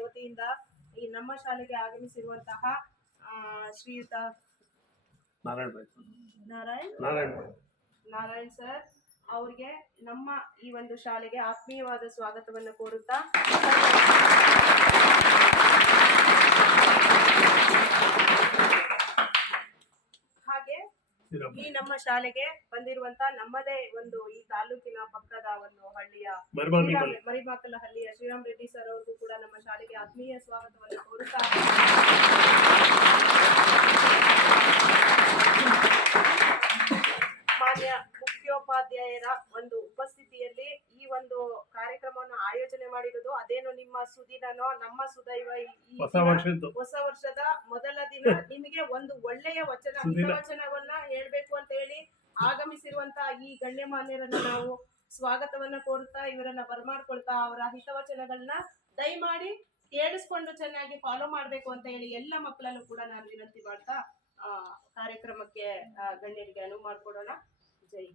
ವತಿಯಿಂದ ಈ ನಮ್ಮ ಶಾಲೆಗೆ ಆಗಮಿಸಿರುವಂತಹ ಆ, ಶ್ರೀಯುತ ನಾರಾಯಣ್ ನಾರಾಯಣ್ ಸರ್ ಅವ್ರಿಗೆ ನಮ್ಮ ಈ ಒಂದು ಶಾಲೆಗೆ ಆತ್ಮೀಯವಾದ ಸ್ವಾಗತವನ್ನು ಕೋರುತ್ತಾ ಹಾಗೆ ಶ್ರೀರಾಮ್ ಈ ನಮ್ಮ ಶಾಲೆಗೆ ಬಂದಿರುವಂತ ನಮ್ಮದೇ ಒಂದು ಈ ತಾಲೂಕಿನ ಪಕ್ಕದ ಒಂದು ಹಳ್ಳಿಯ ಮರಿಬಾಕಲ ಹಳ್ಳಿಯ ಶ್ರೀರಾಮ್ ರೆಡ್ಡಿ ಸರ್ ಅವ್ರಿಗೂ ಕೂಡ ನಮ್ಮ ಶಾಲೆಗೆ ಆತ್ಮೀಯ ಸ್ವಾಗತವನ್ನು ಕೋರುತ್ತಾ ಮಾನ್ಯ ಮುಖ್ಯೋಪಾಧ್ಯಾಯರ ಒಂದು ಉಪಸ್ಥಿತಿಯಲ್ಲಿ ಈ ಒಂದು ಕಾರ್ಯಕ್ರಮವನ್ನು ಆಯೋಜನೆ ಮಾಡಿರುವುದು. ಅದೇನು ನಿಮ್ಮ ಸುದಿನನೋ ನಮ್ಮ ಸುದೈವ ಹೊಸ ವರ್ಷದ ಮೊದಲ ದಿನ. ನಿಮಗೆ ಒಂದು ಒಳ್ಳೆಯ ವಚನ ಸುದಿನ. ಹಿತವಚನವನ್ನ ಹೇಳ್ಬೇಕು ಅಂತ ಹೇಳಿ ಆಗಮಿಸಿರುವಂತ ಈ ಗಣ್ಯಮಾನ್ಯರನ್ನ ನಾವು ಸ್ವಾಗತವನ್ನ ಕೋರುತ್ತಾ, ಇವರನ್ನ ಬರಮಾಡ್ಕೊಳ್ತಾ, ಅವರ ಹಿತವಚನಗಳನ್ನ ದಯಮಾಡಿ ಕೇಳಿಸ್ಕೊಂಡು ಚೆನ್ನಾಗಿ ಫಾಲೋ ಮಾಡ್ಬೇಕು ಅಂತ ಹೇಳಿ ಎಲ್ಲ ಮಕ್ಕಳಲ್ಲೂ ಕೂಡ ನಾನು ವಿನಂತಿ ಮಾಡ್ತಾ ಕಾರ್ಯಕ್ರಮಕ್ಕೆ ಗಣ್ಯರಿಗೆ ಅನುವು ಮಾಡ್ಕೊಡೋಣ ಜೈ.